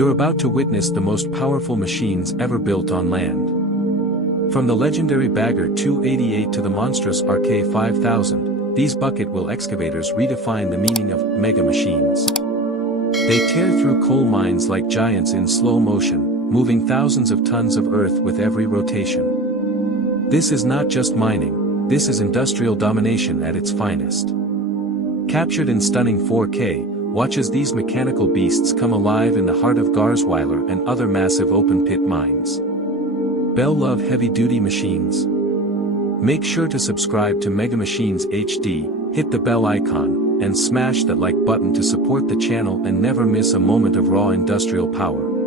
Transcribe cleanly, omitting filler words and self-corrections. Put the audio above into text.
You're about to witness the most powerful machines ever built on land. From the legendary Bagger 288 to the monstrous RK 5000, these bucket-wheel excavators redefine the meaning of mega machines. They tear through coal mines like giants in slow motion, moving thousands of tons of earth with every rotation. This is not just mining, this is industrial domination at its finest. Captured in stunning 4K, watch as these mechanical beasts come alive in the heart of Garzweiler and other massive open-pit mines. Bell love heavy-duty machines? Make sure to subscribe to Mega Machines HD, hit the bell icon, and smash that like button to support the channel and never miss a moment of raw industrial power.